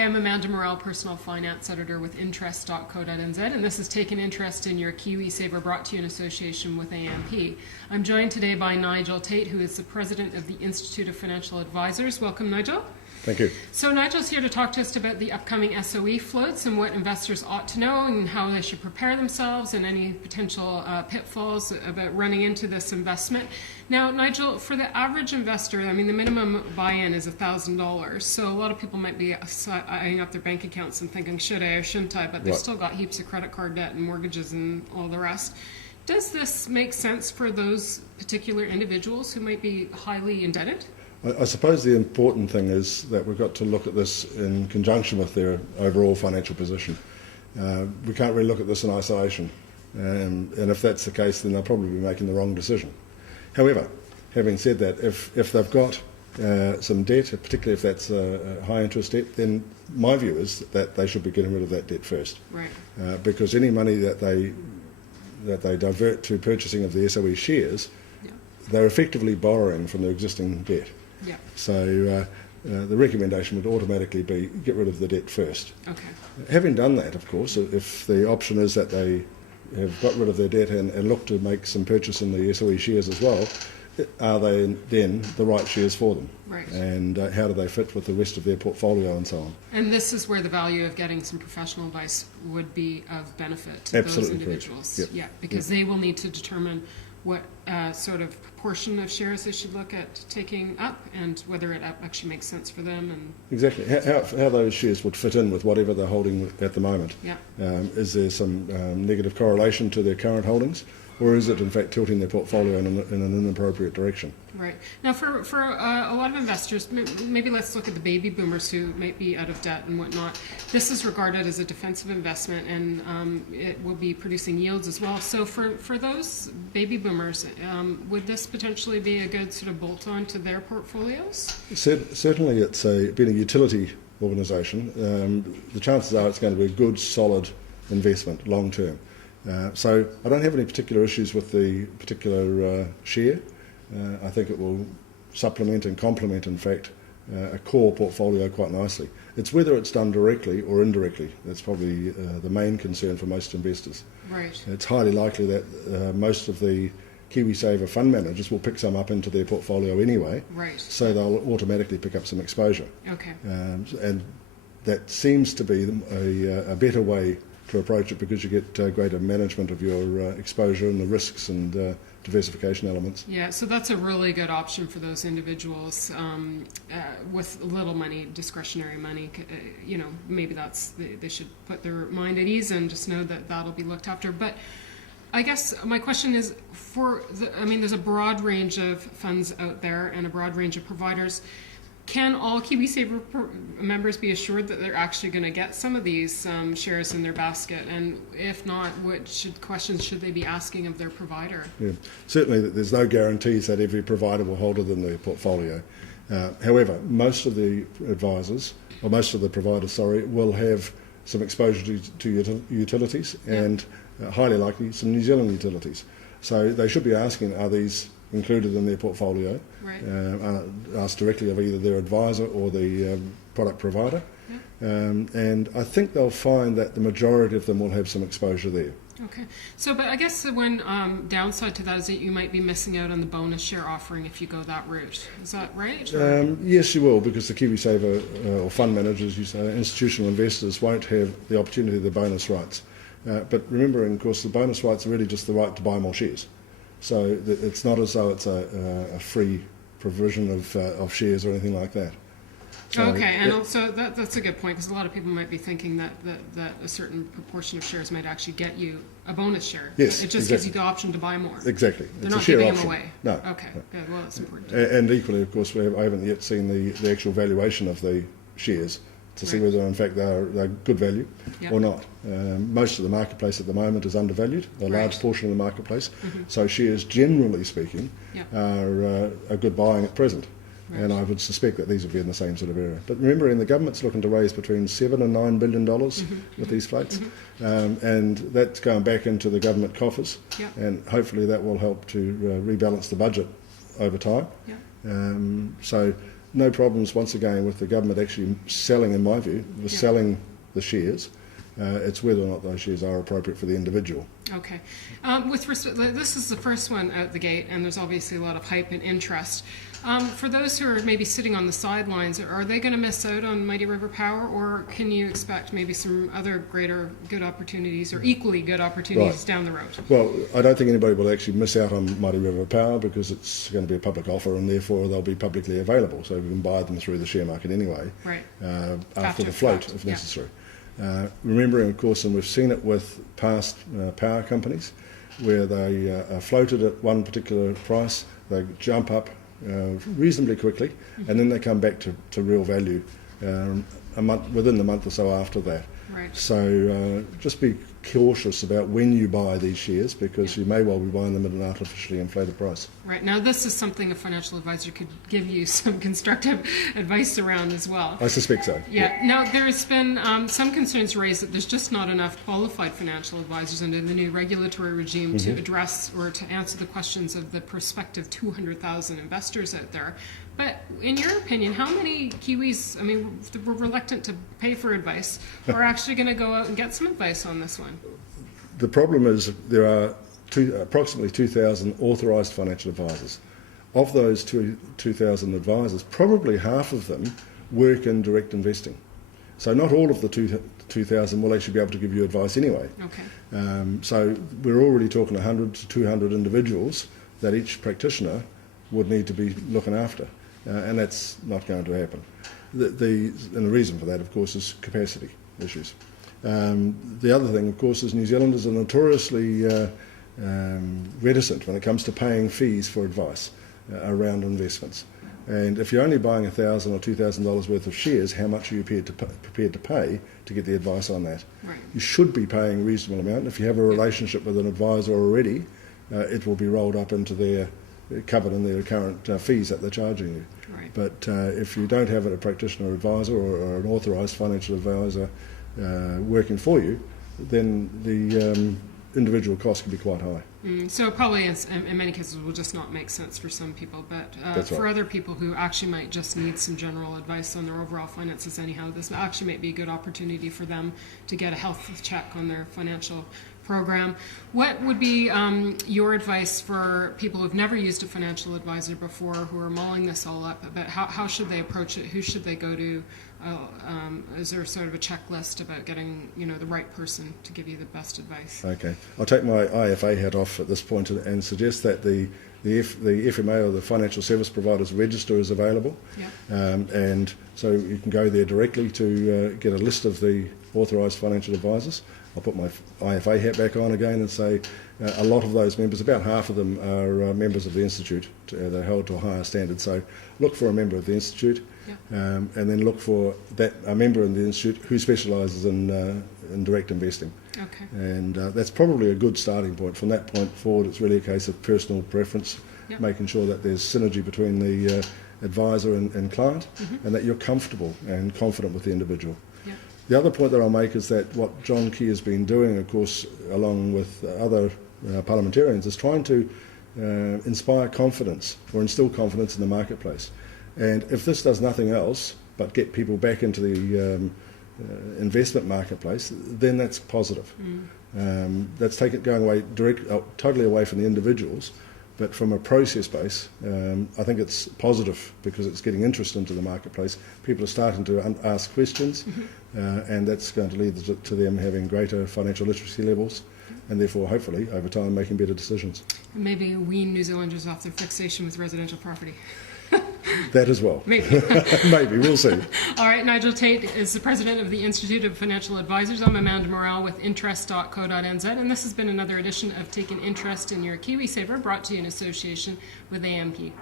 Hi, I'm Amanda Morell, Personal Finance Editor with Interest.co.nz, and this is Taking Interest in Your KiwiSaver, brought to you in association with AMP. I'm joined today by Nigel Tate, who is the President of the Institute of Financial Advisors. Welcome, Nigel. Thank you. So Nigel's here to talk to us about the upcoming SOE floats and what investors ought to know and how they should prepare themselves and any potential pitfalls about running into this investment. Now, Nigel, for the average investor, I mean, the minimum buy-in is $1,000. So a lot of people might be eyeing up their bank accounts and thinking, should I or shouldn't I? But they've still got heaps of credit card debt and mortgages and all the rest. Does this make sense for those particular individuals who might be highly indebted? I suppose the important thing is that we've got to look at this in conjunction with their overall financial position. We can't really look at this in isolation, and if that's the case, then they'll probably be making the wrong decision. However, having said that, if they've got some debt, particularly if that's a high interest debt, then my view is that they should be getting rid of that debt first. Right. Because any money that they divert to purchasing of the SOE shares, they're effectively borrowing from their existing debt. Yeah. So the recommendation would automatically be get rid of the debt first. Okay. Having done that, of course, if the option is that they have got rid of their debt and look to make some purchase in the SOE shares as well, are they then the right shares for them? Right. And how do they fit with the rest of their portfolio and so on? And this is where the value of getting some professional advice would be of benefit to those individuals. Yep. Yeah, because they will need to determine what sort of proportion of shares they should look at taking up and whether it actually makes sense for them. And exactly. How those shares would fit in with whatever they're holding at the moment. Yeah. Is there some negative correlation to their current holdings, or is it in fact tilting their portfolio in an inappropriate direction? Right. Now, for a lot of investors, maybe let's look at the baby boomers who might be out of debt and whatnot. This is regarded as a defensive investment, and it will be producing yields as well. So for those baby boomers, would this potentially be a good sort of bolt-on to their portfolios? Certainly, it's being a utility organisation. The chances are it's going to be a good, solid investment long term. So I don't have any particular issues with the particular share. I think it will supplement and complement, in fact, a core portfolio quite nicely. It's whether it's done directly or indirectly. That's probably the main concern for most investors. Right. It's highly likely that most of the KiwiSaver fund managers will pick some up into their portfolio anyway. Right. So they'll automatically pick up some exposure. Okay. And that seems to be a better way to approach it, because you get greater management of your exposure and the risks and diversification elements. Yeah, so that's a really good option for those individuals with little money, discretionary money. Maybe they should put their mind at ease and just know that that'll be looked after. But I guess my question is, there's a broad range of funds out there and a broad range of providers. Can all KiwiSaver members be assured that they're actually going to get some of these shares in their basket? And if not, what questions should they be asking of their provider? Yeah, certainly there's no guarantees that every provider will hold it in their portfolio. However, most of the advisors, or most of the providers, will have some exposure to utilities and highly likely some New Zealand utilities. So they should be asking, are these included in their portfolio, right. Asked directly of either their advisor or the product provider. Yeah. And I think they'll find that the majority of them will have some exposure there. Okay. So, but I guess the one downside to that is that you might be missing out on the bonus share offering if you go that route. Is that right? Yes, you will, because the KiwiSaver or fund managers, institutional investors, won't have the opportunity of the bonus rights. But remembering, of course, the bonus rights are really just the right to buy more shares. So it's not as though it's a free provision of shares or anything like that. So, okay, and also that's a good point, because a lot of people might be thinking that a certain proportion of shares might actually get you a bonus share. Yes, it just gives you the option to buy more. Exactly. They're it's not a share giving option. them away. No. Okay, good. Well, that's important. And equally, of course, I haven't yet seen the actual valuation of the shares to see whether, in fact, they're good value or not. Most of the marketplace at the moment is undervalued, a large portion of the marketplace. Mm-hmm. So shares, generally speaking, are good buying at present. Right. And I would suspect that these will be in the same sort of area. But remembering the government's looking to raise between $7 and $9 billion with these floats, and that's going back into the government coffers, and hopefully that will help to rebalance the budget over time. So no problems once again with the government actually selling, in my view, selling the shares. It's whether or not those shares are appropriate for the individual. Okay. With respect, this is the first one out the gate, and there's obviously a lot of hype and interest. For those who are maybe sitting on the sidelines, are they going to miss out on Mighty River Power, or can you expect maybe some other good opportunities or equally good opportunities down the road? Well, I don't think anybody will actually miss out on Mighty River Power because it's going to be a public offer and therefore they'll be publicly available. So we can buy them through the share market anyway, after the float if necessary. Remembering, of course, and we've seen it with past power companies, where they are floated at one particular price, they jump up reasonably quickly, and then they come back to real value within the month or so after that. Right. So just be cautious about when you buy these shares, because you may well be buying them at an artificially inflated price. Right. Now, this is something a financial advisor could give you some constructive advice around as well. I suspect so. Yeah. Now, there's been some concerns raised that there's just not enough qualified financial advisors under the new regulatory regime to address or to answer the questions of the prospective 200,000 investors out there. But in your opinion, how many Kiwis, I mean, we're reluctant to pay for advice, are actually going to go out and get some advice on this one? The problem is there are approximately 2,000 authorised financial advisors. Of those 2,000 advisors, probably half of them work in direct investing. So not all of the 2,000 will actually be able to give you advice anyway. Okay. So we're already talking 100 to 200 individuals that each practitioner would need to be looking after. And that's not going to happen. And the reason for that, of course, is capacity issues. The other thing, of course, is New Zealanders are notoriously reticent when it comes to paying fees for advice around investments. And if you're only buying $1,000 or $2,000 worth of shares, how much are you prepared to pay to get the advice on that? Right. You should be paying a reasonable amount. If you have a relationship with an advisor already, it will be rolled up into their covered in their current fees that they're charging you. Right. But if you don't have a practitioner advisor or an authorised financial advisor working for you, then the individual cost can be quite high. So probably in many cases will just not make sense for some people, but for other people who actually might just need some general advice on their overall finances anyhow, this actually might be a good opportunity for them to get a health check on their financial program. What would be your advice for people who've never used a financial advisor before, who are mulling this all up, about how should they approach it? Who should they go to? Is there sort of a checklist about getting the right person to give you the best advice? Okay, I'll take my IFA hat off at this point and suggest that the FMA, or the Financial Service Providers Register, is available. Yep. And so you can go there directly to get a list of the authorised financial advisors. I'll put my IFA hat back on again and say a lot of those members, about half of them, are members of the Institute. They're held to a higher standard. So look for a member of the Institute, and then look for a member in the Institute who specialises in direct investing. Okay. And that's probably a good starting point. From that point forward, it's really a case of personal preference, making sure that there's synergy between the advisor and client, and that you're comfortable and confident with the individual. The other point that I'll make is that what John Key has been doing, of course, along with other parliamentarians, is trying to inspire confidence or instill confidence in the marketplace. And if this does nothing else but get people back into the investment marketplace, then that's positive. That's going away totally away from the individuals. But from a process base, I think it's positive because it's getting interest into the marketplace. People are starting to ask questions, and that's going to lead to them having greater financial literacy levels, and therefore, hopefully, over time, making better decisions. And maybe wean New Zealanders off their fixation with residential property. That as well. Maybe. Maybe, we'll see. All right, Nigel Tate is the president of the Institute of Financial Advisors. I'm Amanda Morrell with interest.co.nz, and this has been another edition of Taking Interest in Your KiwiSaver, brought to you in association with AMP.